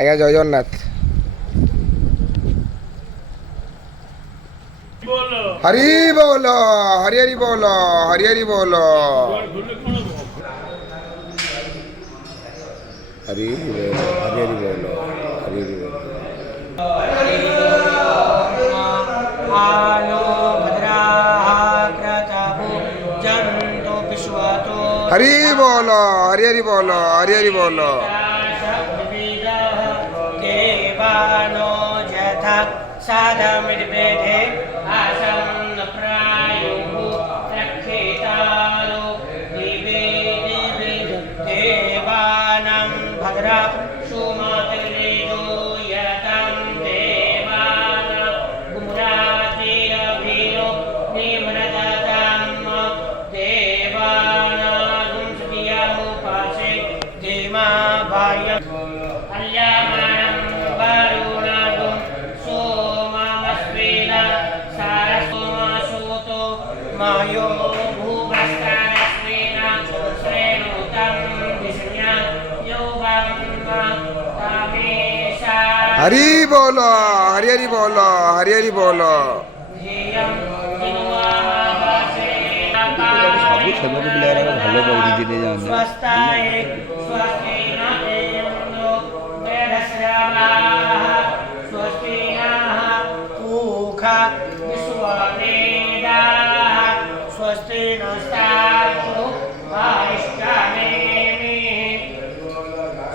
ଆଜ୍ଞା ଜୟ ଜଗନ୍ନାଥ। ହରି ବୋଲ ହରି ହରି ବୋଲ ହରି ହରି ବୋଲ ହରି ବୋଲ ହରି ହରି ବୋଲ ହରି ହରି ବୋଲ। हरि बोलो हरि हरि बोलो हरि हरि बोलो। देवानो यथा साधमिर्वेदे आसन्न प्रायुः रक्षितारो दिवे दिवे देवानां भद्रा सुमतिर्वेदो यतं देवानां गुमरातिरभियो निमृततां देवानां सुधियामुपासे धीमा भायम् अल्यामानं वरुणागुं सोममस्वेन सारसोमसूतो मायो भूभस्तानस्वेन श्रेणुतं विष्ण्या योगं तामेशा। हरि बोलो हरि हरि बोलो हरि हरि बोलो। ସବୁ ଖେଳରେ ପିଲାଗୁଡ଼ାକ ଭଲ କରୁଛନ୍ତି ଦିନେ ଯାଉଛନ୍ତି। स्वस्ति नस्तास्तु आरिष्टानेमि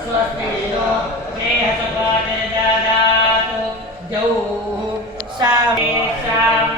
स्वस्ति नो देहसुखददातु द्यौः शान्तिराम